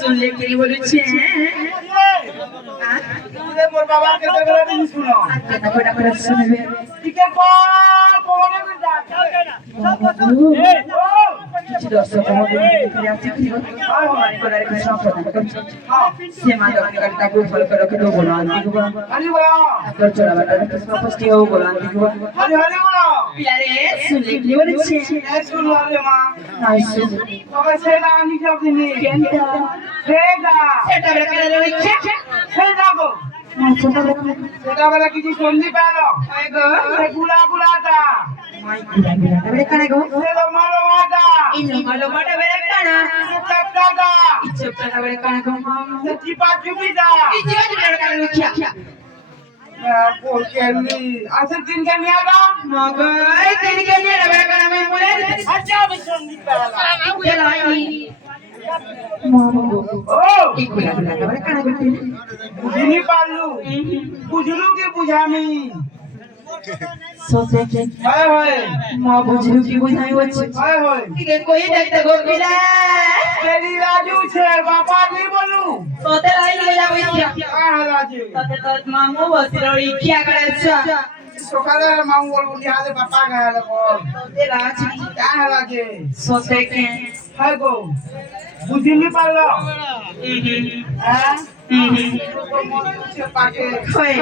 सुनले के बोलुछे तुझे मोर बाबा के देखला नहीं सुनो आते ना बड़ा बड़ा सुनबे टिके कोने में जा কিছু দর্শক আমাদের ফিরে আসছে ফিরে আমার কলার কাছে সম্পূর্ণ করছে সে মাদক কাটা को फल करो के दो बोला दिखबा हरि बोला कर चला बता स्पष्ट हो बोला दिखबा हरि हरि बोला प्यारे सुनले के बोलुछे ए सुनो रे मां नाइ सुन तবে সেটা আমি যাবনি কেনটা সেটা বেলা করে রইছে সেটা গো সেটা বেলা কিছু সন্ধি পেলো ওই গো সে গুলা গুলাটা মাই গুলা গুলা বেলা কানে গো সেলো মালো মাটা ইনো মালো মাটা বেলা কানা চপটাটা ইচ্ছপটা বেলা কানা গো সে চিপা চুপিটা ইচ্ছপটা বেলা কানা লুকিয়া পোকেলি আছে তিন কে নিয়াটা মগই তিন কে নিয়া বেলা কানা আমি বলে আচ্ছা আমি সন্ধি পেলা বেলাইনি মামা ও কি গুলা গুলা বেলা কানা গো বুঝিনি পারলু বুঝলু কি বুঝামি सोचे के हाय हाय मां बुझलू की बुझाई होছে हाय हाय के कोई देखते गोरबिला तेरी राजू छे बापा नहीं बोलू सोते लाई ले जाबई का राजू सोते तो मामू बसिरो इखिया करे छ সকালে মামু বলবো নিহালে বাপা গালে বল सोते राजी का राজू सोते के हाय গো বুঝিনি পারলো হ্যাঁ हम्म তো মনে হচ্ছে পাকে कोई